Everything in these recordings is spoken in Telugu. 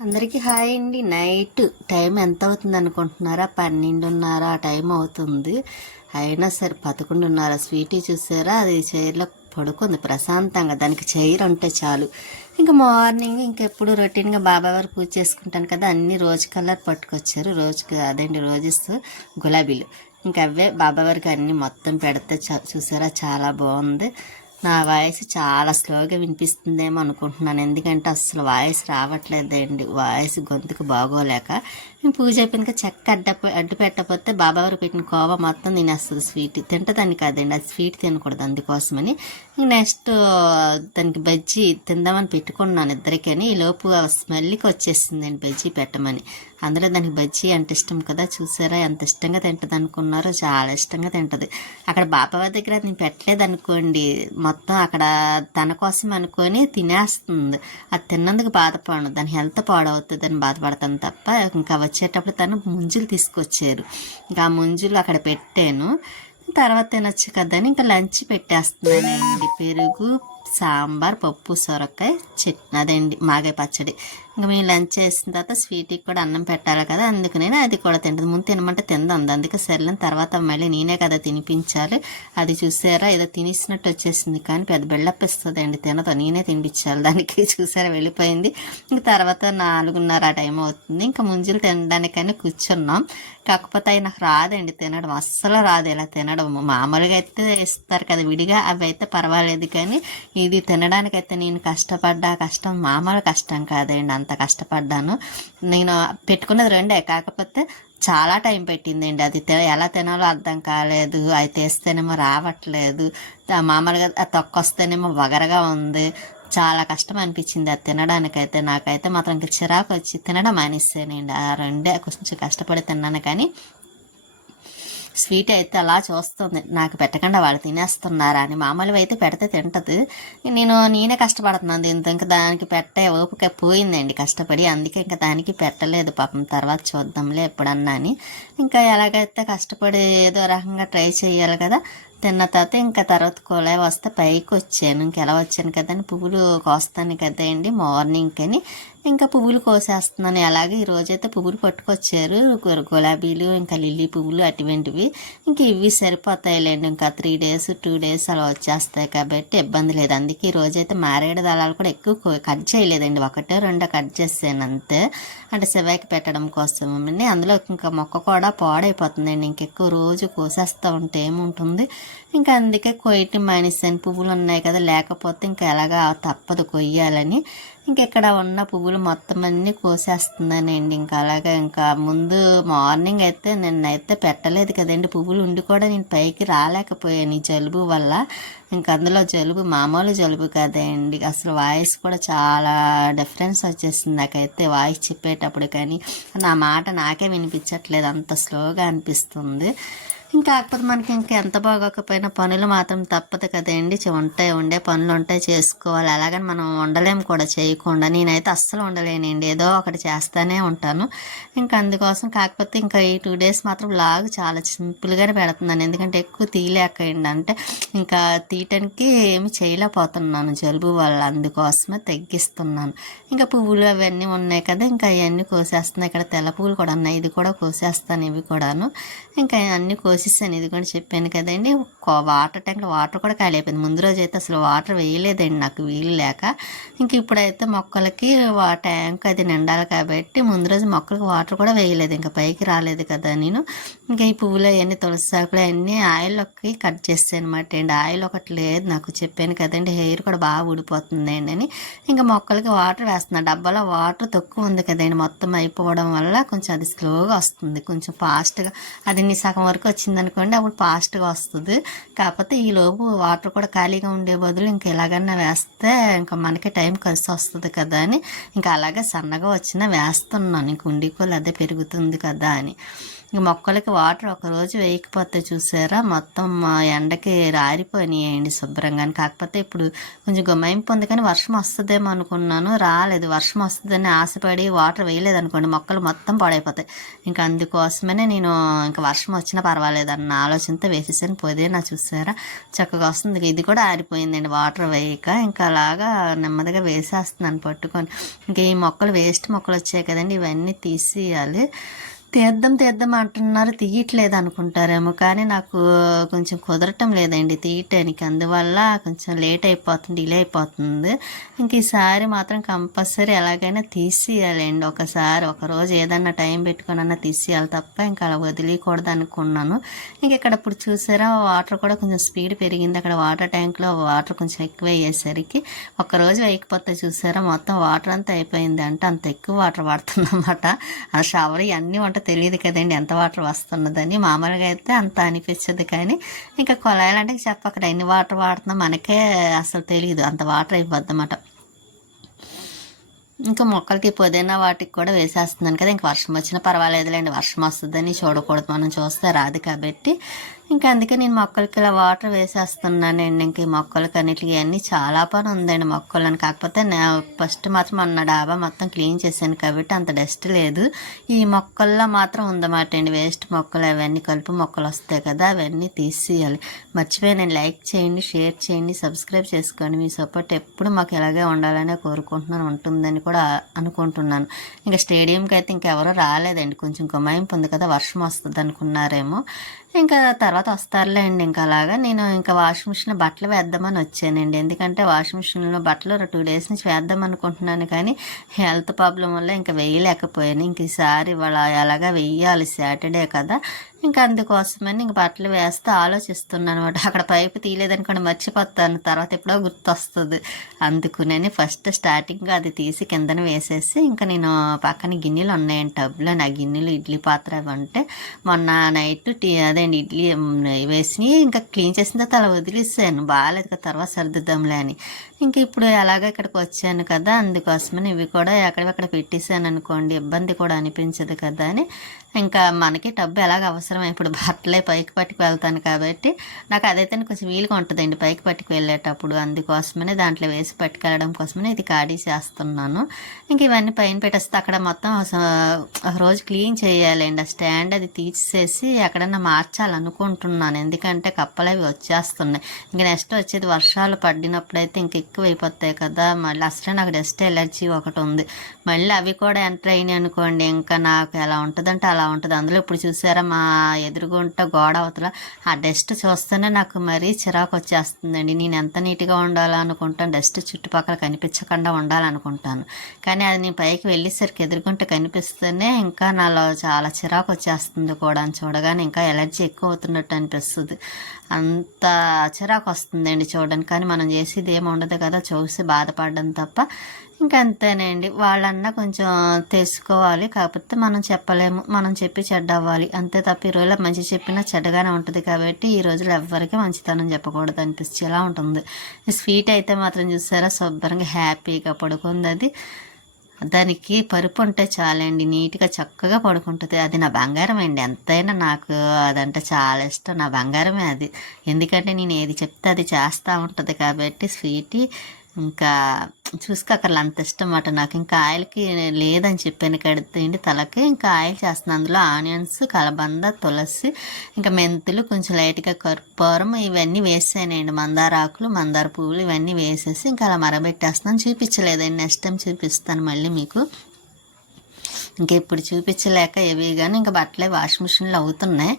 అందరికీ హాయ్ అండి. నైట్ టైం ఎంత అవుతుంది అనుకుంటున్నారా? పన్నెండున్నర ఆ టైం అవుతుంది. అయినా సరే పదకొండున్నర. స్వీటీ చూసారా? అది చైర్లో పడుకుంది ప్రశాంతంగా. దానికి చైర్ ఉంటే చాలు. ఇంకా మార్నింగ్ ఇంకెప్పుడు రొటీన్గా బాబా వారు పూజ చేసుకుంటాను కదా అన్ని రోజు కలర్ పట్టుకొచ్చారు. రోజుకి అదేంటి రోజెస్ గులాబీలు. ఇంకా అవే బాబా వారికి అన్ని మొత్తం పెడితే చూసారా? చాలా బాగుంది. నా వాయిస్ చాలా స్లోగా వినిపిస్తుందేమో అనుకుంటున్నాను. ఎందుకంటే అసలు వాయిస్ రావట్లేదండి. వాయిస్ గొంతుకు బాగోలేక పూజ అయిపోయినాక చెక్క అడ్డ అడ్డు పెట్టకపోతే బాబావారు పెట్టిన కోవ మొత్తం తినేస్తుంది స్వీట్. తింటదాన్ని కాదండి అది స్వీట్ తినకూడదు అందుకోసమని. నెక్స్ట్ దానికి బజ్జీ తిందామని పెట్టుకున్నాను ఇద్దరికని. ఈ లోపు ఆ స్మెల్కి వచ్చేసిందండి బజ్జీ పెట్టమని. అందులో దానికి బజ్జీ అంటే ఇష్టం కదా చూసారా? ఎంత ఇష్టంగా తింటది అనుకున్నారో చాలా ఇష్టంగా తింటది. అక్కడ బాబావారి దగ్గర నేను పెట్టలేదు అనుకోండి. మొత్తం అక్కడ తన కోసం అనుకొని తినేస్తుంది. అది తిన్నందుకు బాధపడను. దాని హెల్త్ పాడవుతుంది అని బాధపడతాను తప్ప ఇంకా వచ్చేటప్పుడు తను ముంజులు తీసుకొచ్చారు. ఇంకా ఆ ముంజులు అక్కడ పెట్టాను. తర్వాత తినొచ్చు కదా ఇంకా లంచ్ పెట్టేస్తున్నానండి. పెరుగు సాంబార్ పప్పు సొరకాయ చట్నీ అదండి మాగాయ పచ్చడి. ఇంకా మేము లంచ్ చేసిన తర్వాత స్వీట్కి కూడా అన్నం పెట్టాలి కదా అందుకు నేను అది కూడా తింటుంది ముందు తినమంటే తిందంది. అందుకే సర్లేని తర్వాత మళ్ళీ నేనే కదా తినిపించాలి. అది చూసారా? ఏదో తినేసినట్టు వచ్చేసింది. కానీ పెద్ద బెళ్ళప్ ఇస్తుంది అండి తినదు. నేనే తినిపించాలి దానికి. చూసారా? వెళ్ళిపోయింది. ఇంక తర్వాత నాలుగున్నర ఆ టైం అవుతుంది. ఇంకా ముంజులు తినడానికని కూర్చున్నాం. కాకపోతే అవి నాకు రాదండి తినడం. అస్సలు రాదు ఇలా తినడం. మామూలుగా అయితే ఇస్తారు కదా విడిగా అవి అయితే పర్వాలేదు. కానీ ఇది తినడానికైతే నేను కష్టపడ్డా కష్టం మామూలు కష్టం కాదండి. అంత అంత కష్టపడ్డాను. నేను పెట్టుకున్నది రెండే. కాకపోతే చాలా టైం పెట్టిందండి. అది ఎలా తినాలో అర్థం కాలేదు. అది తెస్తేనేమో రావట్లేదు. మామూలుగా తొక్కొస్తేనేమో వగరగా ఉంది. చాలా కష్టం అనిపించింది అది తినడానికైతే. నాకైతే మాత్రం ఇంకా చిరాకు వచ్చి తినడం మానేసానండి ఆ రెండే కొంచెం కష్టపడి తిన్నాను కానీ స్వీట్ అయితే అలా చూస్తుంది. నాకు పెట్టకుండా వాళ్ళు తినేస్తున్నారా అని మామూలుగా అయితే పెడితే తింటది. నేను నేనే కష్టపడుతున్నాను దీంతో. ఇంకా దానికి పెట్టే ఓపిక పోయిందండి కష్టపడి. అందుకే ఇంకా దానికి పెట్టలేదు. పాపం తర్వాత చూద్దాంలే ఎప్పుడన్నా అని. ఇంకా ఎలాగైతే కష్టపడి ఏదో రకంగా ట్రై చేయాలి కదా తిన్న తర్వాత ఇంకా తర్వాత కొలై వస్తే పైకి వచ్చాను. ఇంకెలా వచ్చాను కదండి పువ్వులు కోస్తాను కదండి మార్నింగ్ అని. ఇంకా పువ్వులు కోసేస్తున్నాను. అలాగే ఈ రోజైతే పువ్వులు పట్టుకొచ్చారు. గులాబీలు ఇంకా లిల్లీ పువ్వులు అటువంటివి. ఇంకా ఇవి సరిపోతాయిలేండి. ఇంకా త్రీ డేస్ టూ డేస్ అలా వచ్చేస్తాయి కాబట్టి ఇబ్బంది లేదు. అందుకే ఈ రోజైతే మారేడు దళాలు కూడా ఎక్కువ కట్ చేయలేదండి. ఒకటే రెండో కట్ చేసాను అంతే. అంటే శివకి పెట్టడం కోసం అందులో ఇంకా మొక్క కూడా పాడైపోతుందండి. ఇంకెక్కువ రోజు కోసేస్తూ ఉంటే ఏముంటుంది? ఇంకా అందుకే కొయ్యటం మానేసాను. పువ్వులు ఉన్నాయి కదా లేకపోతే ఇంకా ఎలాగా తప్పదు కొయ్యాలని. ఇంకా ఇక్కడ ఉన్న పువ్వులు మొత్తం అన్నీ కోసేస్తున్నానండి. ఇంకా అలాగే ఇంకా ముందు మార్నింగ్ అయితే నిన్నైతే పెట్టలేదు కదండి పువ్వులు. ఉండి కూడా నేను పైకి రాలేకపోయాను ఈ జలుబు వల్ల. ఇంకా అందులో జలుబు మామూలు జలుబు కదండి. అసలు వాయిస్ కూడా చాలా డిఫరెన్స్ వచ్చేసింది నాకైతే. వాయిస్ చెప్పేటప్పుడు కానీ నా మాట నాకే వినిపించట్లేదు. అంత స్లోగా అనిపిస్తుంది. ఇంకా కాకపోతే మనకి ఇంకా ఎంత బాగోకపోయినా పనులు మాత్రం తప్పదు కదండి. ఉంటాయి ఉండే పనులు ఉంటాయి చేసుకోవాలి. అలాగని మనం ఉండలేము కూడా చేయకుండా. నేనైతే అస్సలు ఉండలేనండి ఏదో ఒకటి చేస్తానే ఉంటాను. ఇంకా అందుకోసం కాకపోతే ఇంకా ఈ టూ డేస్ మాత్రం లాగ్ చాలా సింపుల్గానే పెడుతున్నాను. ఎందుకంటే ఎక్కువ తీయలేకండి అంటే ఇంకా తీయటానికి ఏమి చేయలేకపోతున్నాను. జలుబు వల్ల అందుకోసమే తగ్గిస్తున్నాను. ఇంకా పువ్వులు అవన్నీ ఉన్నాయి కదా ఇంకా అవన్నీ కోసేస్తున్నాయి. ఇక్కడ తెల్ల పువ్వులు కూడా ఉన్నాయి. ఇది కూడా కోసేస్తాను ఇవి కూడాను. ఇంకా అన్నీ కోసి కోసేసాను ఇది కూడా చెప్పాను కదండి. వాటర్ ట్యాంక్లో వాటర్ కూడా ఖాళీ అయిపోయింది. ముందు రోజు అయితే అసలు వాటర్ వేయలేదండి నాకు వీలు లేక. ఇంక ఇప్పుడైతే మొక్కలకి వా ట్యాంక్ అది నిండాలి కాబట్టి ముందు రోజు మొక్కలకి వాటర్ కూడా వేయలేదు. ఇంకా పైకి రాలేదు కదా నేను. ఇంకా ఈ పువ్వులు అవన్నీ తులసి సాకులు అన్నీ ఆయిల్లోకి కట్ చేస్తాను అనమాట అండి. ఆయిల్ ఒకటి లేదు నాకు చెప్పాను కదండి. హెయిర్ కూడా బాగా ఊడిపోతుందండి అని. ఇంకా మొక్కలకి వాటర్ వేస్తున్నా. డబ్బాలో వాటర్ తక్కువ ఉంది కదండి. మొత్తం అయిపోవడం వల్ల కొంచెం అది స్లోగా వస్తుంది. కొంచెం ఫాస్ట్గా అది నీ సగం వరకు వచ్చింది అనుకోండి అప్పుడు ఫాస్ట్గా వస్తుంది. కాకపోతే ఈ లోపు వాటర్ కూడా ఖాళీగా ఉండే బదులు ఇంకా ఎలాగన్నా వేస్తే ఇంకా మనకి టైం కలిసి వస్తుంది కదా అని. ఇంకా అలాగే సన్నగా వచ్చినా వేస్తున్నాను. ఇంక ఉండికోలు అదే పెరుగుతుంది కదా అని. ఇంక మొక్కలకి వాటర్ ఒక రోజు వేయకపోతే చూసారా? మొత్తం ఎండకి రారిపోయినాయండి శుభ్రంగా. కాకపోతే ఇప్పుడు కొంచెం గుమ్మాయింపు ఉంది కానీ వర్షం వస్తుందేమో అనుకున్నాను. రాలేదు. వర్షం వస్తుందని ఆశపడి వాటర్ వేయలేదు అనుకోండి మొక్కలు మొత్తం పాడైపోతాయి. ఇంకా అందుకోసమనే నేను ఇంకా వర్షం వచ్చినా పర్వాలేదు అన్న ఆలోచనతో వేసేసాను. పొదేనా చూసారా? చక్కగా వస్తుంది. ఇది కూడా ఆరిపోయిందండి వాటర్ వేయక. ఇంకా అలాగా నెమ్మదిగా వేసేస్తున్నాను పట్టుకొని. ఇంకా ఈ మొక్కలు వేస్ట్ మొక్కలు వచ్చాయి కదండి. ఇవన్నీ తీసేయాలి. తీద్దాం తీద్దాం అంటున్నారు. తీయట్లేదు అనుకుంటారేమో కానీ నాకు కొంచెం కుదరటం లేదండి. తీయటానికి అందువల్ల కొంచెం లేట్ అయిపోతుంది డిలే అయిపోతుంది. ఇంక ఈసారి మాత్రం కంపల్సరీ ఎలాగైనా తీసేయాలండి. ఒకసారి ఒక రోజు ఏదన్నా టైం పెట్టుకునన్నా తీసేయాలి తప్ప ఇంకా అలా వదిలేయకూడదు అనుకున్నాను. ఇంక ఇక్కడ ఇప్పుడు చూసారా వాటర్ కూడా కొంచెం స్పీడ్ పెరిగింది. అక్కడ వాటర్ ట్యాంక్లో వాటర్ కొంచెం ఎక్కువ అయ్యేసరికి ఒకరోజు వేయకపోతే చూసారా మొత్తం వాటర్ అంతా అయిపోయింది అంటే అంత ఎక్కువ వాటర్ పడుతుందన్నమాట ఆ షవర్ ఇవన్నీ వంట తెలియదు కదండి ఎంత వాటర్ వస్తున్నదని. మామూలుగా అయితే అంత అనిపించదు కానీ ఇంకా కొలాయిలు అంటే చెప్పక్కడ ఎన్ని వాటర్ వాడుతున్నా మనకే అసలు తెలియదు అంత వాటర్ అయిపోద్ది అన్నమాట ఇంకా మొక్కలకి పుదీనా వాటికి కూడా వేసేస్తున్నాను కదా. ఇంక వర్షం వచ్చినా పర్వాలేదులేండి. వర్షం వస్తుందని చూడకూడదు. మనం చూస్తే రాదు కాబట్టి ఇంకా అందుకే నేను మొక్కలకి ఇలా వాటర్ వేసేస్తున్నానండి. ఇంక ఈ మొక్కలకి అన్నిటికీ అన్నీ చాలా పని ఉందండి మొక్కలను కాకపోతే నా ఫస్ట్ మాత్రం మొన్న డాబా మొత్తం క్లీన్ చేశాను కాబట్టి అంత డస్ట్ లేదు. ఈ మొక్కల్లో మాత్రం ఉందన్నమాట అండి. వేస్ట్ మొక్కలు అవన్నీ కలుపు మొక్కలు వస్తాయి కదా అవన్నీ తీసేయాలి. మర్చిపోయాను లైక్ చేయండి షేర్ చేయండి సబ్స్క్రైబ్ చేసుకోండి. మీ సపోర్ట్ ఎప్పుడు మాకు ఇలాగే ఉండాలనే కోరుకుంటున్నాను ఉంటుందని కూడా అనుకుంటున్నాను. ఇంకా స్టేడియంకి అయితే ఇంకెవరో రాలేదండి. కొంచెం గుమాయింపు ఉంది కదా వర్షం వస్తుంది అనుకున్నారేమో ఇంకా తర్వాత వస్తారులేండి. ఇంకా అలాగా నేను ఇంకా వాషింగ్ మిషన్ బట్టలు వేద్దామని వచ్చానండి. ఎందుకంటే వాషింగ్ మిషన్లో బట్టలు టూ డేస్ నుంచి వేద్దాం అనుకుంటున్నాను కానీ హెల్త్ ప్రాబ్లం వల్ల ఇంకా వేయలేకపోయాను. ఇంక ఈసారి ఇవాళ ఎలాగా వెయ్యాలి సాటర్డే కదా ఇంకా అందుకోసమని ఇంక బట్టలు వేస్తే ఆలోచిస్తున్నాను అనమాట అక్కడ పైపు తీయలేదనుకోండి మర్చిపోతాను. తర్వాత ఎప్పుడో గుర్తొస్తుంది. అందుకునే ఫస్ట్ స్టార్టింగ్ అది తీసి కిందన వేసేసి ఇంకా నేను పక్కన గిన్నెలు ఉన్నాయండి టబ్లో. నా గిన్నెలు ఇడ్లీ పాత్ర అవి ఉంటే మొన్న నైట్ టీ అదేండి ఇడ్లీ వేసి ఇంకా క్లీన్ చేసిన తర్వాత అలా వదిలేసాను. బాగాలేదు కదా తర్వాత సర్దుద్దాంలే అని. ఇంకా ఇప్పుడు ఎలాగ ఇక్కడికి వచ్చాను కదా అందుకోసమని ఇవి కూడా ఎక్కడెక్కడ పెట్టేశాను అనుకోండి ఇబ్బంది కూడా అనిపించదు కదా అని ఇంకా మనకి టబ్బు ఎలాగ అవసరం ఇప్పుడు బట్టలే పైకి పట్టుకు వెళ్తాను కాబట్టి నాకు అదైతే కొంచెం వీలుగా ఉంటుందండి పైకి పట్టుకు వెళ్ళేటప్పుడు. అందుకోసమనే దాంట్లో వేసి పట్టుకెళ్ళడం కోసమనే ఇది ఖాళీ చేస్తున్నాను. ఇంక ఇవన్నీ పైన పెట్టేస్తే అక్కడ మొత్తం ఒక రోజు క్లీన్ చేయాలండి. ఆ స్టాండ్ అది తీసేసి ఎక్కడన్నా మార్చాలనుకుంటున్నాను. ఎందుకంటే కప్పలు అవి వచ్చేస్తున్నాయి. ఇంక నెక్స్ట్ వచ్చేది వర్షాలు పడినప్పుడైతే ఇంక ఎక్కువ అయిపోతాయి కదా. మళ్ళీ అసలే నాకు డస్ట్ ఎలర్జీ ఒకటి ఉంది. మళ్ళీ అవి కూడా ఎంటర్ అయినాయి అనుకోండి ఇంకా నాకు ఎలా ఉంటుందంటే అలా అలా ఉంటుంది. అందులో ఇప్పుడు చూసారా మా ఎదురుగుంట గోడ అవతల ఆ డస్ట్ చూస్తేనే నాకు మరీ చిరాకు వచ్చేస్తుందండి నేను ఎంత నీట్గా ఉండాలనుకుంటాను డస్ట్ చుట్టుపక్కల కనిపించకుండా ఉండాలనుకుంటాను. కానీ అది నేను పైకి వెళ్ళేసరికి ఎదురుగుంట కనిపిస్తేనే ఇంకా నాలో చాలా చిరాకు వచ్చేస్తుంది కూడా అని చూడగానే ఇంకా ఎలర్జీ ఎక్కువ అవుతున్నట్టు అనిపిస్తుంది. అంత చిరాకు వస్తుందండి చూడడానికి. కానీ మనం చేసేది ఏమి ఉండదు కదా చూసి బాధపడడం తప్ప ఇంకా అంతేనండి వాళ్ళన్నా కొంచెం తెలుసుకోవాలి. కాకపోతే మనం చెప్పలేము. మనం చెప్పి చెడ్డ అవ్వాలి అంతే తప్ప ఈ రోజుల్లో మంచి చెప్పినా చెడ్డగానే ఉంటుంది కాబట్టి ఈ రోజులు ఎవ్వరికి మంచితనం చెప్పకూడదు అనిపించేలా ఉంటుంది. స్వీట్ అయితే మాత్రం చూసారా? శుభ్రంగా హ్యాపీగా పడుకుంది అది. దానికి పరుపు ఉంటే చాలండి. నీట్గా చక్కగా పడుకుంటుంది. అది నా బంగారం అండి. ఎంతైనా నాకు అదంటే చాలా ఇష్టం. నా బంగారమే అది. ఎందుకంటే నేను ఏది చెప్తే అది చేస్తూ ఉంటుంది కాబట్టి స్వీటీ ఇంకా చూసుకోకర్ల అంత ఇష్టం అన్నమాట నాకు. ఇంకా ఆయిల్కి లేదని చెప్పాను కడితేండి తలకి. ఇంకా ఆయిల్ చేస్తున్నాను అందులో ఆనియన్స్ కలబంద తులసి ఇంకా మెంతులు కొంచెం లైట్గా కర్పూరం ఇవన్నీ వేసానండి. మందార ఆకులు మందార పువ్వులు ఇవన్నీ వేసేసి ఇంకా అలా మరబెట్టేస్తున్నాను. చూపించలేదండి నెక్స్ట్ టైం చూపిస్తాను మళ్ళీ మీకు. ఇంకా ఇప్పుడు చూపించలేక ఇవి కానీ ఇంకా బట్టలే వాషింగ్ మిషన్లో అవుతున్నాయి.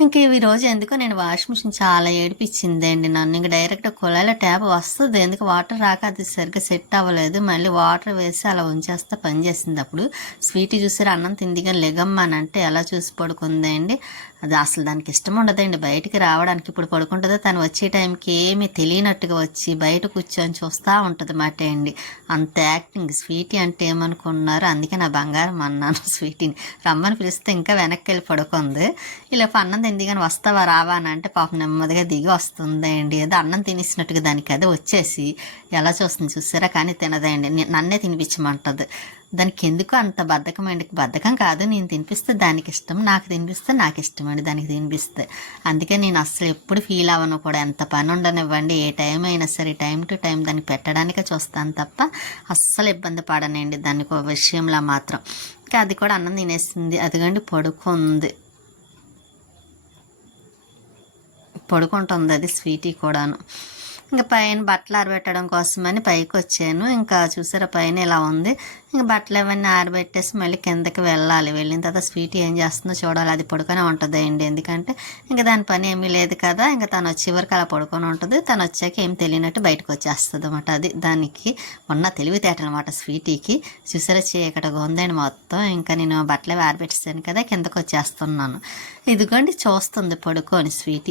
ఇంక ఈ రోజు ఎందుకో నేను వాషింగ్ మిషన్ చాలా ఏడిపించిందండి నన్ను. ఇంక డైరెక్ట్ కుళాయిలో ట్యాప్ వస్తుంది. ఎందుకు వాటర్ రాక అది సరిగ్గా సెట్ అవ్వలేదు. మళ్ళీ వాటర్ వేసి అలా ఉంచేస్తే పని చేసింది అప్పుడు. స్వీట్ చూసారు? అన్నం తిందిగా లెగమ్మానంటే ఎలా చూసి పడుకుందండి? అది అసలు దానికి ఇష్టం ఉండదండి. బయటికి రావడానికి ఇప్పుడు పడుకుంటుందో తను వచ్చే టైంకి ఏమీ తెలియనట్టుగా వచ్చి బయట కూర్చొని చూస్తూ ఉంటుంది మాట అండి. అంత యాక్టింగ్ స్వీటీ అంటే ఏమనుకున్నారు? అందుకే నా బంగారం అన్నాను స్వీటీని. రమ్మని పిలిస్తే ఇంకా వెనక్కి వెళ్ళి పడుకుంది. ఇలా అన్నం దిగింది కానీ వస్తావా రావా అని అంటే పాపం నెమ్మదిగా దిగి వస్తుంది అండి ఏదో అన్నం తినేసినట్టుగా దానికి అదే వచ్చేసి ఎలా చూస్తుంది చూసారా? కానీ తినదండి. నన్నే తినిపించమంటది. దానికి ఎందుకు అంత బద్ధకం అండి? బద్ధకం కాదు. నేను తినిపిస్తే దానికి ఇష్టం. నాకు తినిపిస్తే నాకు ఇష్టం అండి దానికి తినిపిస్తే. అందుకే నేను అసలు ఎప్పుడు ఫీల్ అవ్వను కూడా. ఎంత పని ఉండనివ్వండి. ఏ టైం అయినా సరే టైం టు టైం దాన్ని పెట్టడానికే చూస్తాను తప్ప అస్సలు ఇబ్బంది పడనండి దానికి విషయంలో మాత్రం. ఇంకా అది కూడా అన్నం తినేసింది. అదిగండి పడుకుంది. పడుకుంటుంది అది స్వీటీ కూడాను. ఇంకా పైన బట్టలు ఆరబెట్టడం కోసమని పైకి వచ్చాను ఇంకా చూసారా పైన ఇలా ఉంది. ఇంకా బట్టలు అవన్నీ ఆరబెట్టేసి మళ్ళీ కిందకి వెళ్ళాలి. వెళ్ళిన తర్వాత స్వీట్ ఏం చేస్తుందో చూడాలి. అది పడుకొని ఉంటుంది అండి ఎందుకంటే ఇంకా దాని పని ఏమీ లేదు కదా. ఇంకా తను వచ్చే వరకు అలా పడుకొని ఉంటుంది. తను వచ్చాక ఏం తెలియనట్టు బయటకు వచ్చేస్తుంది అనమాట అది. దానికి ఉన్న తెలివితేట అనమాట స్వీటీకి చూసారా చీకటిగా ఉందండి మొత్తం. ఇంకా నేను బట్టలు ఆరబెట్టేసాను కదా కిందకు వచ్చేస్తున్నాను. ఇదిగోండి చూస్తుంది పడుకొని స్వీటీ